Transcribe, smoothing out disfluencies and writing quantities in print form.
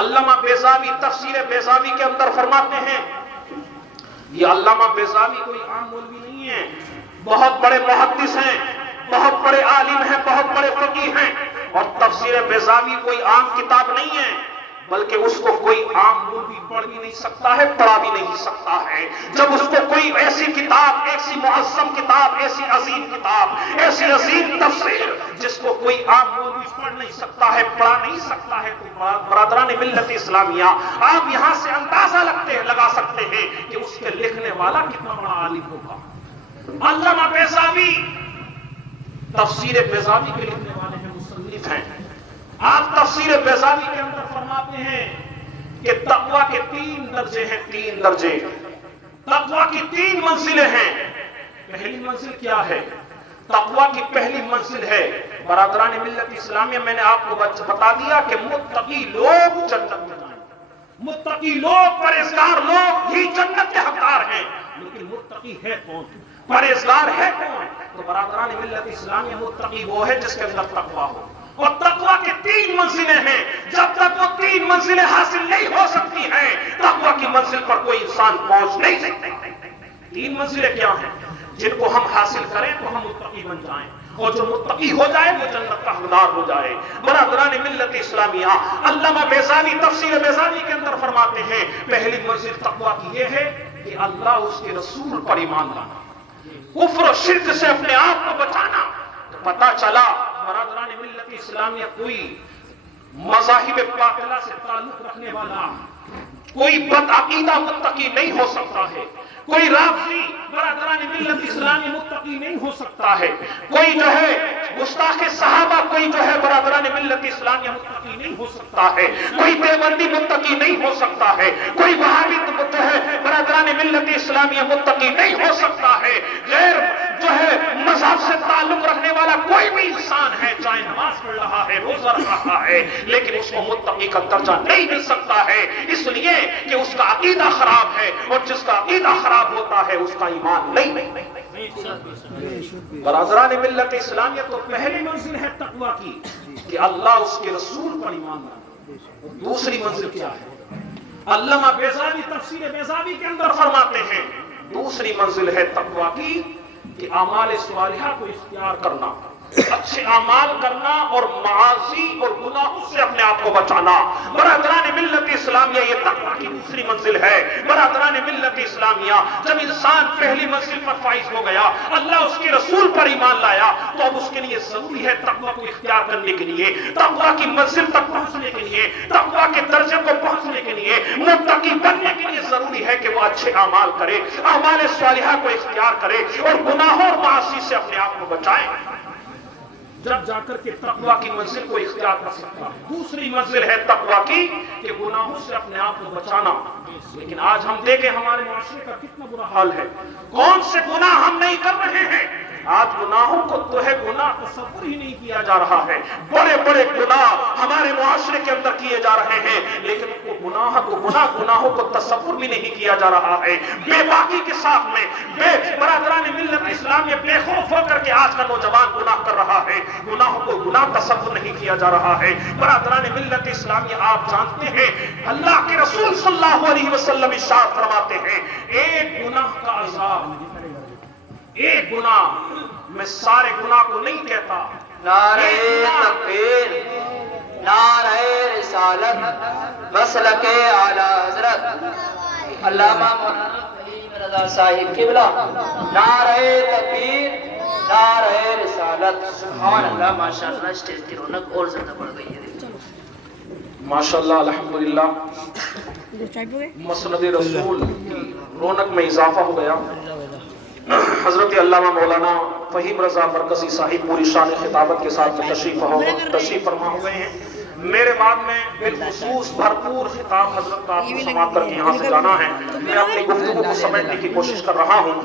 علامہ بیضاوی تفسیر بیضاوی کے اندر فرماتے ہیں، یہ علامہ بیضاوی کوئی عام مولوی نہیں ہے، بہت بڑے محدث ہیں، بہت بڑے عالم ہیں، بہت بڑے فقیہ ہیں، اور تفسیر بیضاوی کوئی عام کتاب نہیں ہے، بلکہ اس کو کوئی عام مولوی پڑھ بھی نہیں سکتا ہے، پڑھا بھی نہیں سکتا ہے۔ جب اس کو کوئی ایسی کتاب، ایسی معظم کتاب، ایسی عظیم کتاب، ایسی عظیم تفسیر جس کو کوئی عام مولوی پڑھ نہیں سکتا ہے، پڑھا نہیں سکتا ہے، تو برادران ملت اسلامیہ آپ یہاں سے اندازہ لگا سکتے ہیں کہ اس کے لکھنے والا کتنا بڑا عالم ہوگا۔ علامہ بیضاوی تفسیر بیضاوی کے لکھنے والے ہیں، مصنف ہیں۔ آپ تفسیر بیضاوی کے اندر فرماتے ہیں کہ تقویٰ کے 3 درجے ہیں، 3 درجے، تقویٰ کی 3 منزلیں ہیں۔ پہلی منزل کیا ہے؟ تقویٰ کی پہلی منزل ہے، برادران ملت اسلامیہ میں نے آپ کو بتا دیا کہ متقی لوگ جنت میں جائیں، متقی لوگ، پرہیزگار لوگ ہی جنت کے حقدار ہیں۔ لیکن متقی ہے کون؟ پرہیزگار ہے کون؟ تو برادران ملت اسلامیہ متقی وہ ہے جس کے اندر تقویٰ ہو۔ اور تقویٰ کی 3 منزلیں ہیں، جب تک وہ 3 منزلیں حاصل نہیں ہو سکتی ہیں، تقویٰ کی منزل پر کوئی انسان پہنچ نہیں سکتا۔ 3 منزلیں کیا ہیں؟ جن کو ہم حاصل کریں تو ہم متقی بن جائیں، اور جو متقی ہو جائے وہ جنت کا حقدار ہو جائے۔ برادران ملت اسلامیہ علامہ بیضاوی تفسیر بیضاوی کے اندر فرماتے ہیں، پہلی منزل تقویٰ کی یہ ہے کہ اللہ اس کے رسول پر ایمان لانا، کفر و شرک سے اپنے آپ کو بچانا۔ تو پتہ چلا برادران ملت اسلامیہ کوئی مذاہب باطلہ سے تعلق رکھنے والا، کوئی بدعقیدہ متقی نہیں ہو سکتا ہے، کوئی رافضی برادران ملت اسلامی متقی نہیں ہو سکتا ہے، کوئی جو ہے گستاخ صحابہ، کوئی جو ہے برادران ملت اسلامیہ متقی نہیں ہو سکتا ہے، کوئی دیوبندی متقی نہیں ہو سکتا ہے، کوئی وہابی جو ہے برادران ملت اسلامیہ متقی نہیں ہو سکتا ہے، غیر جو ہے مذہب سے تعلق رکھنے والا کوئی بھی انسان ہے، چاہے نماز پڑھ رہا ہے، روزہ رکھ رہا ہے، لیکن اس کو متقی کا درجہ نہیں مل سکتا ہے، اس لیے کہ اس کا عقیدہ خراب ہے، اور جس کا عقیدہ خراب ہوتا ہے اس کا ایمان نہیں۔ برادران ملت اسلامیہ تو پہلی منزل ہے تقویٰ کی کہ اللہ اس کے رسول پر ایمان لانا۔ دوسری منزل کیا ہے؟ علامہ بیضاوی تفسیر بیضاوی کے اندر فرماتے ہیں، دوسری منزل ہے تقویٰ کی کہ اعمال صالحہ کو اختیار کرنا، اچھے اعمال کرنا، اور معاصی اور گناہوں سے اپنے آپ کو بچانا۔ برادران ملت اسلامیہ یہ تقویٰ کی دوسری منزل ہے۔ برادران ملت اسلامیہ جب انسان پہلی منزل پر فائز ہو گیا، اللہ اس کے رسول پر ایمان لایا، تو اب اس کے لیے ضروری ہے تقویٰ کو اختیار کرنے کے لیے، تقویٰ کی منزل تک پہنچنے کے لیے، تقویٰ کے درجے کو پہنچنے کے لیے، متقی بننے کے لیے ضروری ہے کہ وہ اچھے اعمال کرے، اعمال صالحہ کو اختیار کرے، اور گناہوں اور معاصی سے اپنے آپ کو بچائے، جب جا کر کے تقویٰ کی منزل کو اختیار کر سکتا ہے۔ دوسری منزل ہے تقویٰ کی کہ گناہوں سے اپنے آپ کو بچانا۔ لیکن آج ہم دیکھیں ہمارے معاشرے کا کتنا برا حال ہے، کون سے گناہ ہم نہیں کر رہے ہیں۔ آج گناہوں کو تو ہے گناہ تصور ہی نہیں کیا جا رہا ہے، بڑے بڑے گناہ ہمارے معاشرے کے اندر کیے جا رہے ہیں، لیکن گناہوں کو تصور بھی نہیں کیا جا رہا ہے۔ بے باکی کے ساتھ میں برادران ملت اسلامیہ بے خوف ہو کر کے آج کا نوجوان گناہ کر رہا ہے، گناہوں کو گناہ تصور نہیں کیا جا رہا ہے۔ برادران ملت اسلامیہ آپ جانتے ہیں اللہ کے رسول صلی اللہ علیہ وسلم ارشاد فرماتے ہیں، ایک گناہ کا عذاب، ایک گناہ، میں سارے گناہ کو نہیں کہتا، نعرہ تکبیر، نعرہ رسالت، مسلک اعلی حضرت علامہ مولانا فہیم رضا صاحب قبلہ، نعرہ تکبیر، نعرہ رسالت۔ سبحان اللہ، ماشاءاللہ اسٹیج کی رونق اور زیادہ بڑھ گئی ہے۔ ماشاءاللہ، الحمدللہ، مسند رسول کی رونق میں اضافہ ہو گیا۔ حضرت علامہ مولانا فہیم رضا مرکزی صاحب پوری شان خطابت کے ساتھ تشریف فرما ہوئے ہیں۔ میرے بعد میں بالخصوص بھرپور خطاب حضرت کا آپ کو سماعت کر کے یہاں سے جانا ہے۔ میں اپنی گفتگو کو سمیٹنے کی کوشش کر رہا ہوں۔